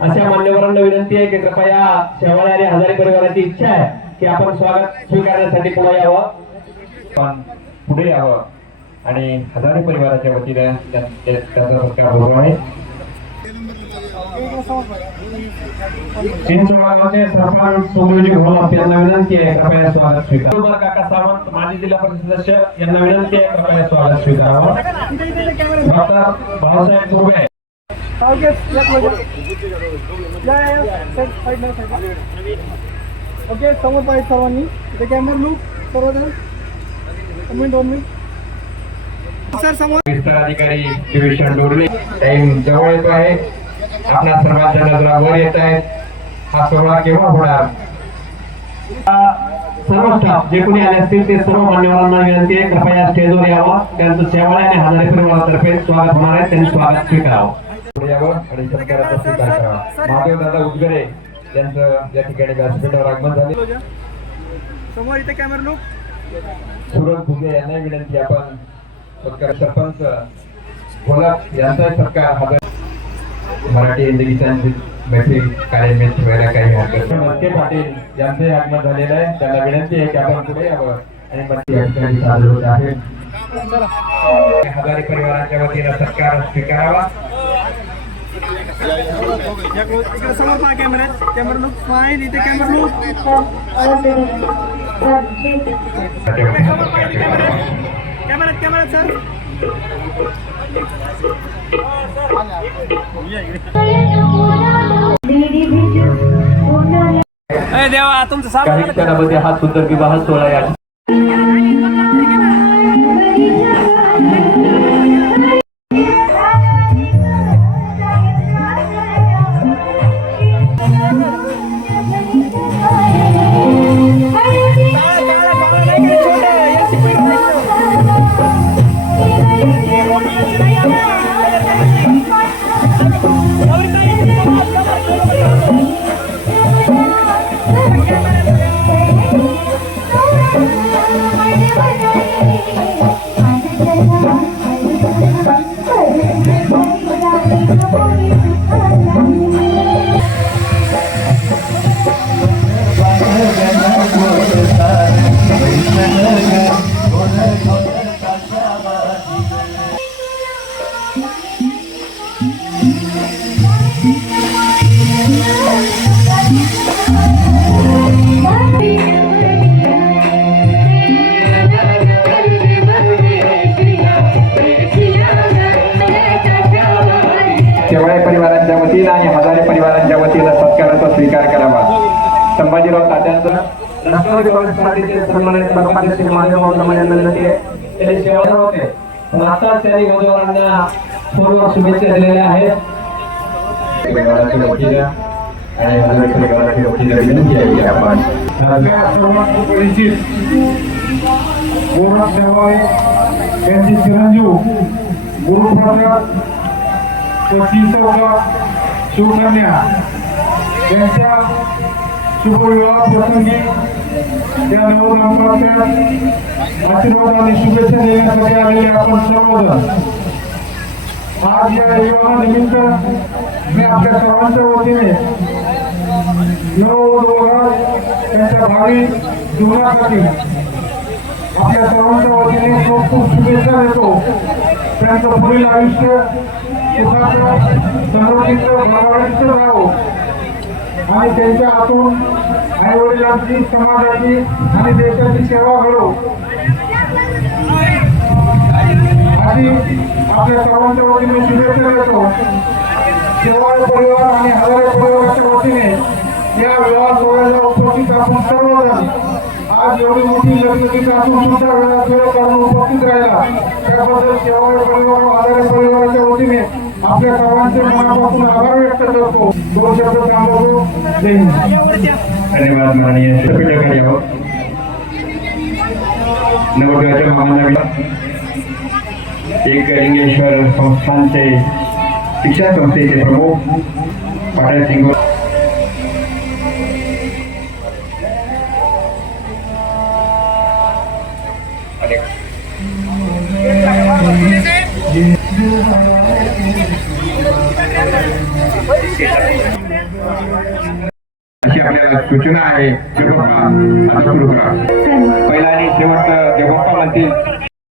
अशा मान्यवरांना विनंती आहे की कृपया शेवाळे आणि हजारे परिवाराची इच्छा आहे की आपण स्वागत स्वीकारण्यासाठी पुढे यावं, पण पुढे यावं आणि हजारे परिवाराच्या वतीने त्याचा सत्कार होतो आहे। चिंचवडचे सरपंच सोमजी घोलप यांना विनंती आहे कृपया स्वागत स्वीकारावं। काका सावंत माजी जिल्हा परिषद सदस्य यांना विनंती आहे कृपया स्वागत स्वीकारावं। डॉक्टर भाऊसाहेब दुर्वे ओके समोर पाहिजे सर्वांनी ते कॅमेरा लूक सर्वजण कमेंट ऑन मी सर समोर विस्तार अधिकारी डिव्हिजन डोरले टाइम जवळ येतो आहे, आपल्या सर्वांच्या नजरा वर येत आहेत। हा सोहळा केव्हा होणार? सर्व स्टाफ जे कोणी आले असतील ते सर्व मान्यवरांना विनंती आहे कृपया स्टेजवर यावं, त्यांचं शेवाळे आणि हजारे परिवारातर्फे स्वागत होणार आहे, त्यांनी स्वागत स्वीकारावं आणि सत्काराचा स्वीकार करावा। महादेव दादा उदगरे यांचं या ठिकाणी व्यासपीठावर आगमन झाले। समोर इथे कॅमेरा लूक सुरज भुगे यांना विनंती आपण सत्कार सरपंच घोलप यांचा सत्कार मराठी हिंदी गीतांची बैठक कार्यान्वित ठेवायला काही हरकत नाही। मत्के पाटील यांचे आगमन झालेलं आहे, त्यांना विनंती आहे की आपण पुढे यावं आणि मत्के यांच्यासाठी सादर होत आहे। हजारे परिवाराच्या वतीने सत्कार स्वीकारावा। समोर पहा कॅमेरा लूक फाईन इथे कॅमेरा लूक कॅमेरा सर देवा तुमचं सामान हा सुंदर विवाह सोहळा या शेवाळे परिवारांच्या वतीने आणि हजारे परिवारांच्या वतीने सत्काराचा स्वीकार करावा। संभाजीराव तात्यांचा राष्ट्रवादी काँग्रेस पार्टीचे सन्मानित सभापती महादेव घोलप यांना विनंती आहे ते शेवाळे होते पण आता त्यांनी उमेदवारांना पूर्व शुभेच्छा दिलेल्या आहेत। परिवाराच्या वतीने आणि हजारे परिवाराच्या वतीने विनंती आहे की आपण सर्वांना परिचित गोरख शेवाळे यांचे चिरंजीव गुरुप्रसाद शिवकन्या यांच्या शुभविवाह प्रसंगी त्या नवदंपत्यास आशीर्वाद आणि शुभेच्छा देण्यासाठी आलेले आपण सर्वजण आज या विवाहानिमित्त मी आपल्या सर्वांच्या वतीने नववधू त्यांच्या भावी जीवनासाठी आपल्या सर्वांच्या वतीने खूप खूप शुभेच्छा देतो। त्यांचं पुढील आयुष्य सुखाचं समृद्धीचं भरभराटीचं राहावं आणि त्यांच्या हातून आईवडिलांची समाजाची आणि देशाची सेवा घडो अशी आपल्या सर्वांच्या वतीने शुभेच्छा देतो। शेवाळे परिवार आणि हजारे परिवाराच्या वतीने या विवाह सोहळ्याला उपस्थित आपण सर्वजण आज एवढी मोठी लग्नगीत असून सुद्धा वेळात वेळ काढून उपस्थित राहिला त्याबद्दल शेवाळे परिवार व आधारे परिवाराच्या वतीने आपल्या सर्वांचे मनापासून आभार व्यक्त करतो. 2 शब्द थांबवतो. जय हिंद. धन्यवाद माननीय शिल्पीठाखाली आहोत. नवग्रहाच्या महानवीला एक लिंगेश्वर संस्थानचे शिक्षण संस्थेचे प्रमुख पाटील सिंग अशी आपल्याला सूचना आहे. देवबाप्पा आता सुरू करा. पहिला आणि शेवट देवबाप्पा म्हणतील.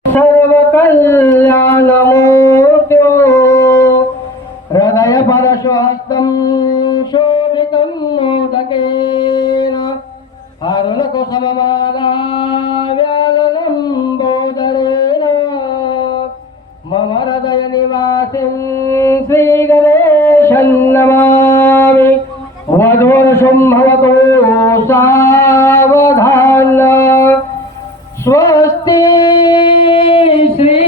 सर्व कल्याणमूर्त्यो हृदय परशुहस्तं शोभितं मोदकेन अरुणकुसुममाला व्याललम्बोदरेण मम हृदय निवासिं श्रीगणेशं नमामि. वधूर्षुं भवतु सावधान. स्वस्ति श्री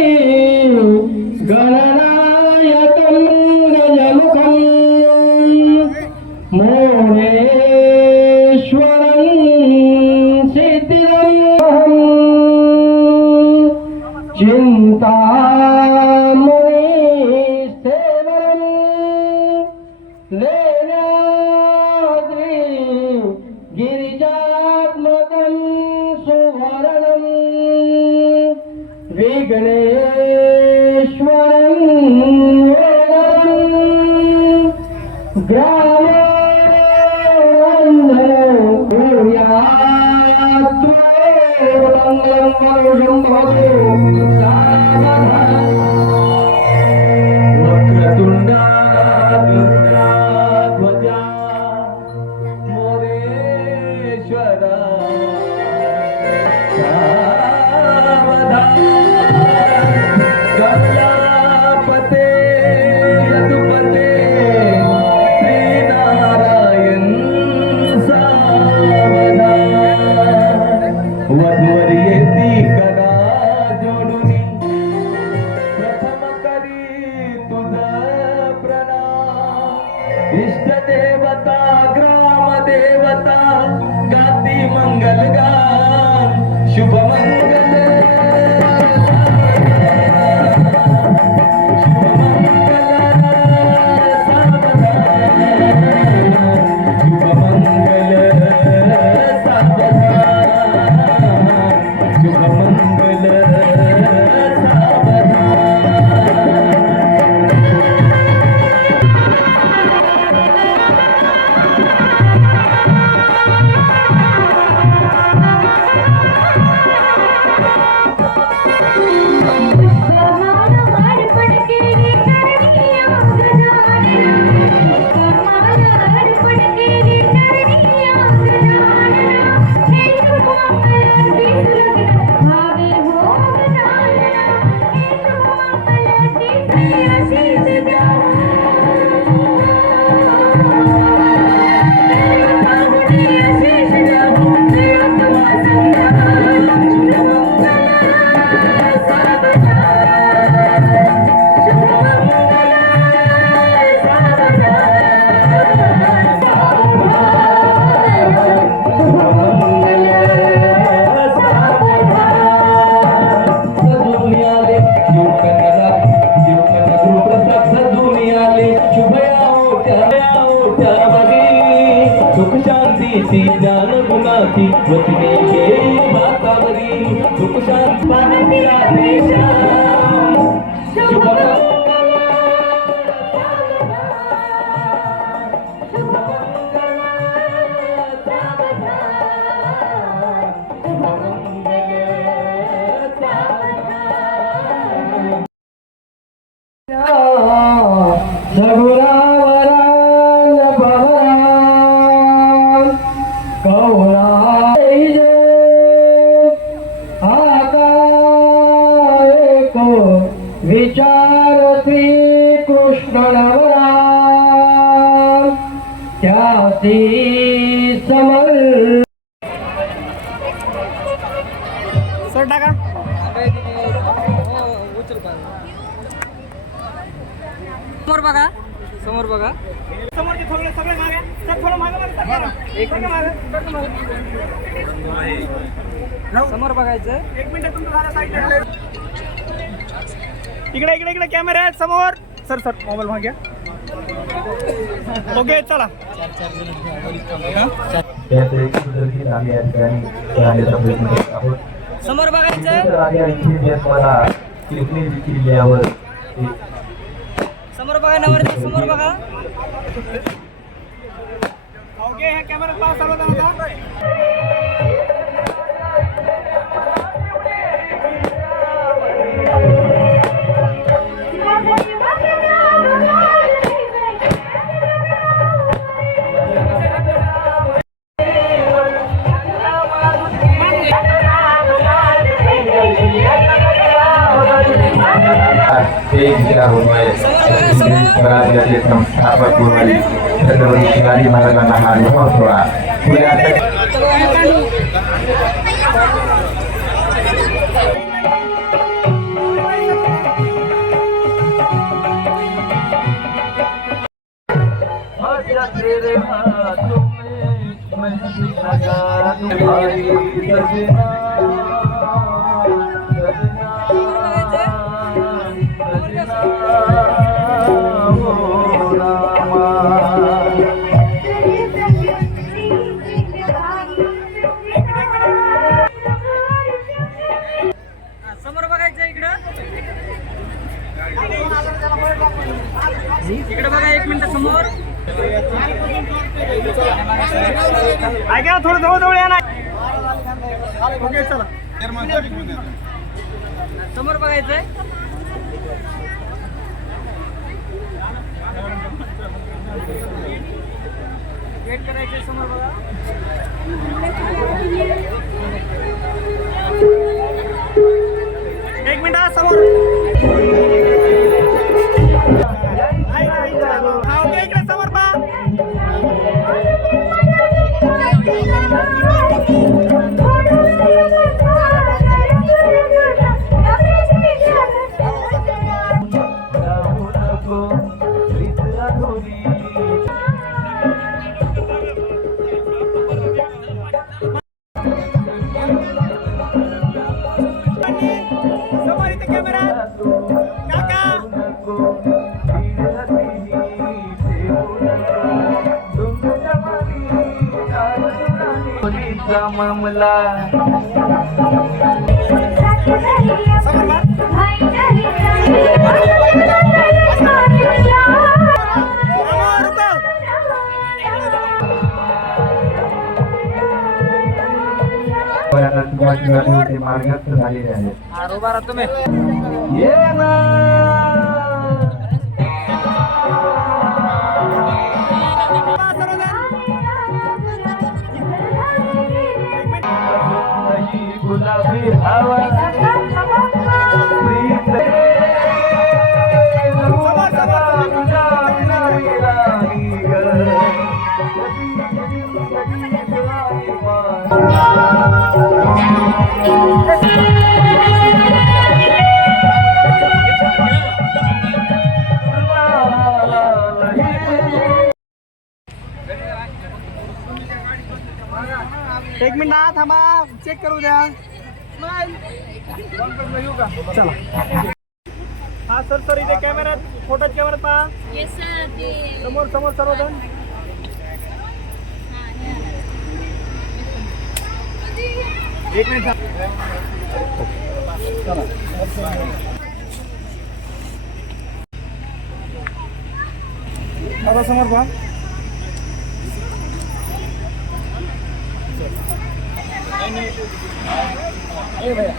गणनायकं गजमुखं मोरेश्वरं सिद्धिदं चिन्तामणिसेवनं लेनाद्रि गिरिजात्मकं सुवर्णं विघ्नेश्वरं ग्रामवन्दनं कुर्यात् मङ्गलं मनुषं भवतु सावधान. वक्रतुण्डा ध्वजा मोरेश्वरा गंगापते यदुपते श्रीनारायण सावधान. वधूवर येती करा जोडुनी प्रथम करी तुझा प्रणाम. इष्टदेवता ग्रामदेवता गाती मंगलगान शुभमंगल सुख शांतीची ज्ञान गुणाची वचने घेऊ भातावरी सुख शांती पाहती राधे श्याम शुभमंगल विचार श्री कृष्ण नवरा त्यासी समल समोर बघा, समोर बघा. समोरचे थोडे सगळे मागे सर, थोडं मागे मागे सर. एक समोर बघायचं. एक मिनिट तुमचं झालं साईडला. इकडे इकडे इकडे कॅमेरा आहेत समोर. सर सर मोबाईल मागे. ओके चला. समोर बघायचं. समोर बघा नवरदेव, समोर बघा. ओके ह्या कॅमेरा पास आला होता. संस्थापक छत्रपती शिवाजी महाराजांना हा महोत्सव समोर बघायचं. इकडे बघा, एक मिनिट समोर. ऐका थोडं जवळ जवळ या ना. ओके चला. समोर बघायचंय. वेट करायचंय. समोर बघा. एक मिनिट हा समोर. हा ओके इकडे समोर पहा. समोर इथे कॅमेरा. काका मामला समोर मार्गस्थ झालेले आहेत. उभा राहा तुम्ही. ये ना गुलाबी हवा एक मिनिट ना थांबा, चेक करू द्या. चला. हा सर सर इथे कॅमेऱ्यात फोटोच कॅमेऱ्यात पहा. समोर समोर सर्वजण. एक मिनिट दादा समोर पहा. ए भैया